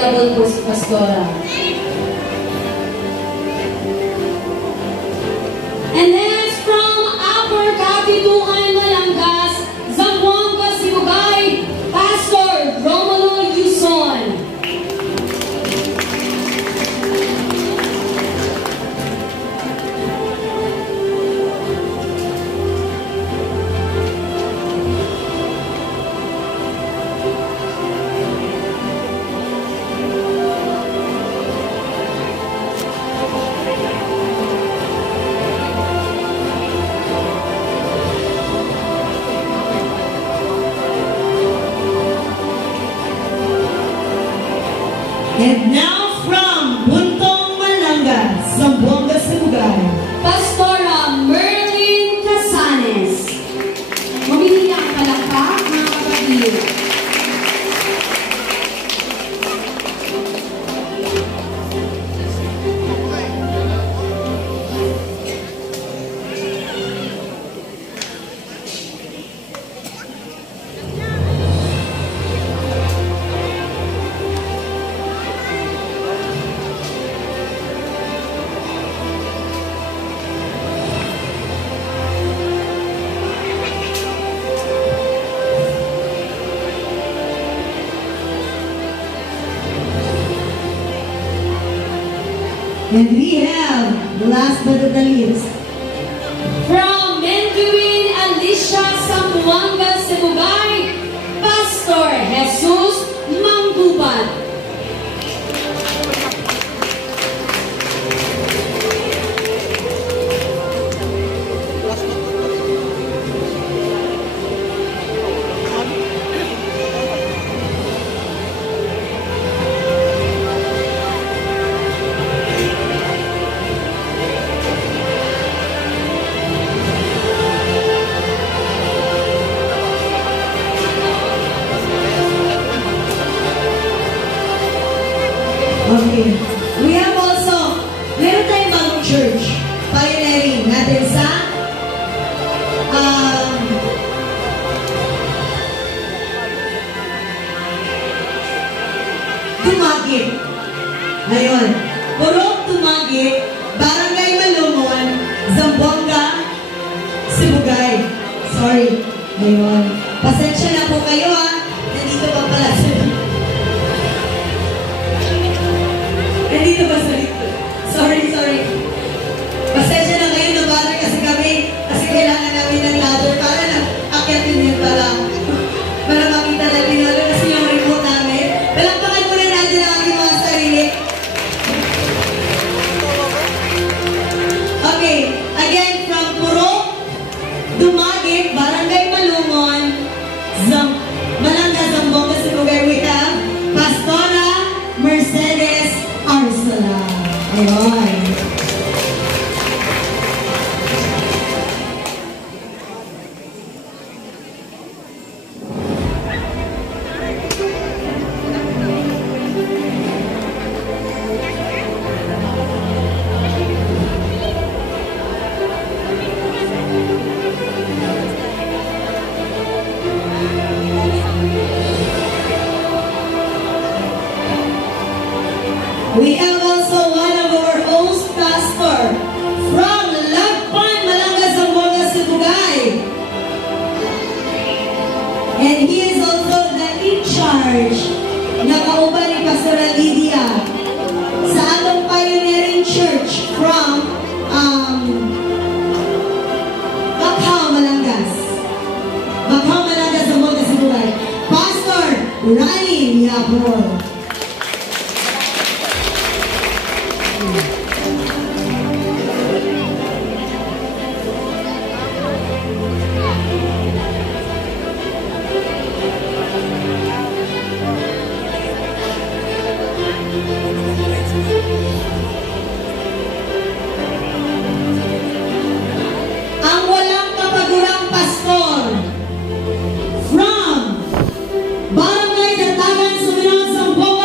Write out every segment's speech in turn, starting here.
available po si Pastora. And next from Upper Kapituan, Malangas, Zamboanga, Sibugay, Pastor Romulo Yuson. And now from Buntong, Malangas, Zamboanga, Sibugay, Pastora Merlin Casanes. Mamili ang palakpak, mga kapatid. and we have, last but not the least, from Menduin, Alicia, Zamboanga, Sibugay, Pastor Jesus Mangguban. okay. We have also, meron tayong bagong church, pioneering natin sa Tumagit. Ayun. Purok Tumagit, Barangay Malumon, Zamboanga, Sibugay. Sorry. Ayun. Pasensya na po kayo ha. Nandito pa pala sila. Nandito ba sa dito? Sorry. Pasensya na kayo na bother kasi kami. Kasi kailangan namin ng ladder para na akyatin yun para makita natin lalo kasi yung remote namin. Palakpakan muna natin ang ating mga sarili. Okay. Again, from Purok, Dumagit, Barangay Malumon, Malanga, Zamboanga, Sibugay, we have Pastora Mercedes Arsala. Ayun. We have also one of our host pastor from Lagpan, Malanga, Zamboanga, Sibugay. And he is also the in-charge na kauban ni Pastora Lydia sa atong pioneering church from Macau, Malangas. Macau, Malangas, Zamboanga, Sibugay. Pastor Rani Yapor. Ang walang kapagurang pastor from Barangay Datagan, Suminod, Zamboanga,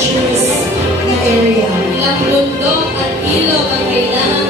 adventurous na area. Ilang bundok at ilog ang kailangan